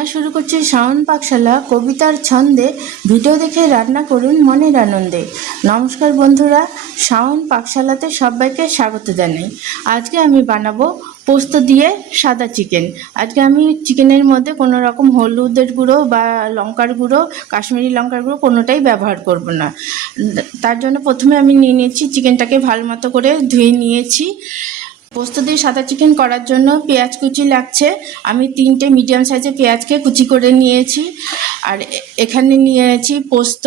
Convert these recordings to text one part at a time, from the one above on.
রান্না শুরু করছি শাওন পাকশালা কবিতার ছন্দে। ভিডিও দেখে রান্না করুন মনের আনন্দে। নমস্কার বন্ধুরা, শাওন পাকশালাতে সবাইকে স্বাগত জানাই। আজকে আমি বানাবো পোস্ত দিয়ে সাদা চিকেন। আজকে আমি চিকেনের মধ্যে কোনো রকম হলুদের গুঁড়ো বা লঙ্কার গুঁড়ো, কাশ্মীরি লঙ্কার গুঁড়ো কোনোটাই ব্যবহার করব না। তার জন্য প্রথমে আমি নিয়ে নিয়েছি চিকেনটাকে ভালো মতো করে ধুয়ে নিয়েছি। পোস্ত দিয়ে সাদা চিকেন করার জন্য পেঁয়াজ কুচি লাগছে। আমি 3টে মিডিয়াম সাইজের পেঁয়াজকে কুচি করে নিয়েছি। আর এখানে নিয়েছি পোস্ত,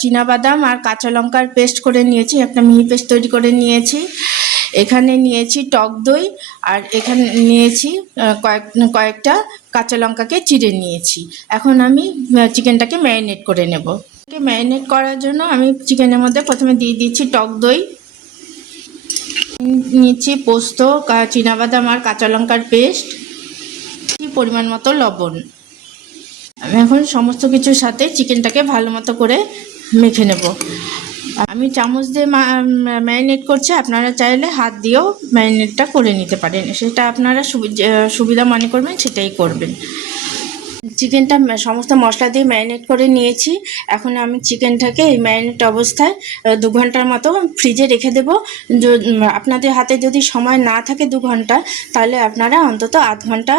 চীনাবাদাম আর কাঁচা লঙ্কার পেস্ট করে নিয়েছি, একটা মিহি পেস্ট তৈরি করে নিয়েছি। এখানে নিয়েছি টক দই, আর এখানে নিয়েছি কয়েকটা কাঁচা লঙ্কাকে চিড়ে নিয়েছি। এখন আমি চিকেনটাকে ম্যারিনেট করে নেব। ম্যারিনেট করার জন্য আমি চিকেনের মধ্যে প্রথমে দিয়ে দিচ্ছি টক দই, নিচ্ছি পোস্ত, চীনাবাদাম আর কাঁচা লঙ্কার পেস্ট, পরিমাণ মতো লবণ। আমি এখন সমস্ত কিছুর সাথে চিকেনটাকে ভালো মতো করে মেখে নেব। আমি চামচ দিয়ে ম্যারিনেট করছি, আপনারা চাইলে হাত দিয়েও ম্যারিনেটটা করে নিতে পারেন, সেটা আপনারা সুবিধা মনে করবেন সেটাই করবেন। চিকেনটা সমস্ত মশলা দিয়ে ম্যারিনেট করে নিয়েছি। এখন আমি চিকেনটাকে এই ম্যারিনেট অবস্থায় 2 ঘন্টার মতো ফ্রিজে রেখে দেব। আপনাদের হাতে যদি সময় না থাকে 2 ঘন্টা, তাহলে আপনারা অন্তত আধ ঘন্টা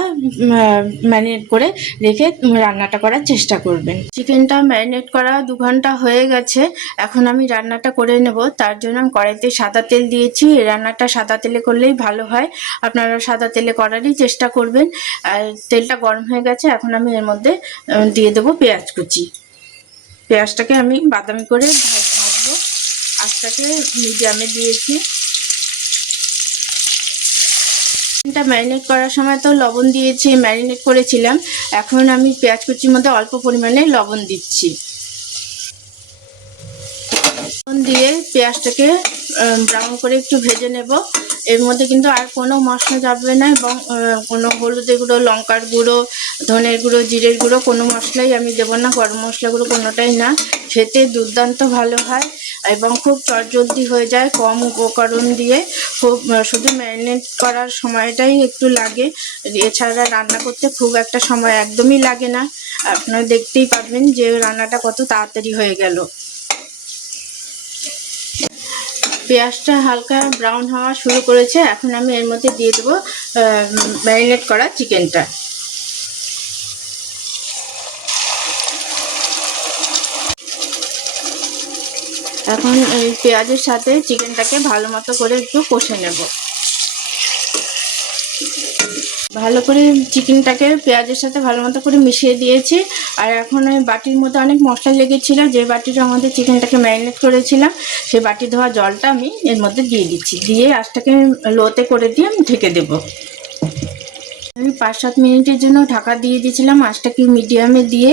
ম্যারিনেট করে রেখে রান্নাটা করার চেষ্টা করবেন। চিকেনটা ম্যারিনেট করা 2 ঘন্টা হয়ে গেছে। এখন আমি রান্নাটা করে নেব। তার জন্য আমি কড়াইতে সাদা তেল দিয়েছি। রান্নাটা সাদা তেলে করলেই ভালো হয়, আপনারা সাদা তেলে করারই চেষ্টা করবেন। আর তেলটা গরম হয়ে গেছে, এখন আমি এর মধ্যে দিয়ে দেবো পেঁয়াজ কুচি। পেঁয়াজটাকে আমি বাদামি করে ভাজবো। আঁচটাকে মিডিয়ামে দিয়েছি। এটা ম্যারিনেট করার সময় তো লবণ দিয়েছি, ম্যারিনেট করেছিলাম। এখন আমি পেঁয়াজ কুচির মধ্যে অল্প পরিমাণে লবণ দিচ্ছি। লবণ দিয়ে পেঁয়াজটাকে ব্রাউন করে একটু ভেজে নেব। এর মধ্যে কিন্তু আর কোনো মশলা যাবে না, এবং কোনো হলুদের গুঁড়ো, লঙ্কার গুঁড়ো, ধনের গুঁড়ো, জিরের গুঁড়ো কোনো মশলাই আমি দেবো না, গরম মশলাগুলো কোনোটাই না। খেতে দুর্দান্ত ভালো হয় এবং খুব চটজলদি হয়ে যায় কম উপকরণ দিয়ে। খুব শুধু ম্যারিনেট করার সময়টাই একটু লাগে, এছাড়া রান্না করতে খুব একটা সময় একদমই লাগে না। আপনারা দেখতেই পারবেন যে রান্নাটা কত তাড়াতাড়ি হয়ে গেল। পেঁয়াজটা হালকা ব্রাউন হওয়া শুরু করেছে। এখন আমি এর মধ্যে দিয়ে দেবো ম্যারিনেট করা চিকেনটা। এখন এই পেঁয়াজের সাথে চিকেনটাকে ভালো মতো করে একটু কষে নেব। ভালো করে চিকেনটাকে পেঁয়াজের সাথে ভালো মতো করে মিশিয়ে দিয়েছি। আর এখন ওই বাটির মধ্যে অনেক মশলা লেগেছিল, যে বাটিটা আমাদের চিকেনটাকে ম্যারিনেট করেছিলাম, সেই বাটি ধোয়া জলটা আমি এর মধ্যে দিয়ে দিচ্ছি। দিয়ে আঁচটাকে লোতে করে দিয়ে আমি ঢেকে দেবো। আমি 5-7 মিনিটের জন্য ঢাকা দিয়ে দিয়েছিলাম, আঁচটাকে মিডিয়ামে দিয়ে।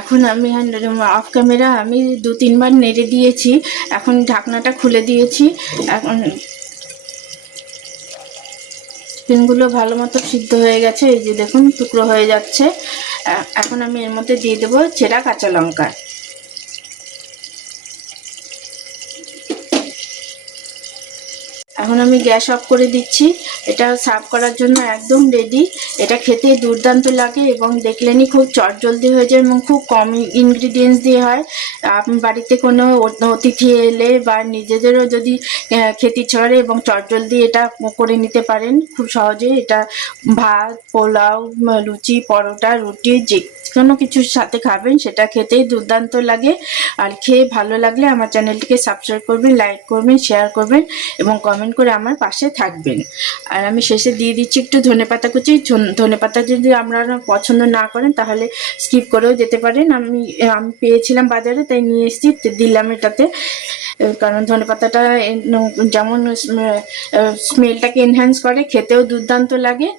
এখন আমি অফ ক্যামেরা আমি 2-3 বার নেড়ে দিয়েছি। এখন ঢাকনাটা খুলে দিয়েছি। এখন চিকেনগুলো ভালো মতো সিদ্ধ হয়ে গেছে, এই যে দেখুন টুকরো হয়ে যাচ্ছে। এখন আমি এর মধ্যে দিয়ে দেবো চেরা কাঁচা লঙ্কা। এখন আমি গ্যাস অফ করে দিচ্ছি। এটা সার্ভ করার জন্য একদম রেডি। এটা খেতে দুর্দান্ত লাগে এবং দেখলেনই খুব চটজলদি হয়ে যায় এবং খুব কম ইনগ্রিডিয়েন্টস দিয়ে হয়। আপনি বাড়িতে কোনো অতিথি এলে বা নিজেদেরও যদি খেতে ইচ্ছে করে এবং চটজলদি এটা করে নিতে পারেন খুব সহজে। এটা ভাত, পোলাও, লুচি, পরোটা, রুটি যে কোনো কিছুর সাথে খাবেন, সেটা খেতেই দুর্দান্ত লাগে। আর খেয়ে ভালো লাগলে আমার চ্যানেলটিকে সাবস্ক্রাইব করবেন, লাইক করবেন, শেয়ার করবেন এবং কমেন্ট করে আমার পাশে থাকবেন। আর আমি শেষে দিয়ে দিচ্ছি একটু ধনেপাতা কুচি। ধনেপাতা যদি আপনারা পছন্দ না করেন তাহলে স্কিপ করেও যেতে পারেন। আমি পেয়েছিলাম বাজারে, তাই নিয়ে এসেছি, দিলাম এটাতে। কারণ ধনেপাতাটা যেমন স্মেলটাকে এনহ্যান্স করে, খেতেও দুর্দান্ত লাগে।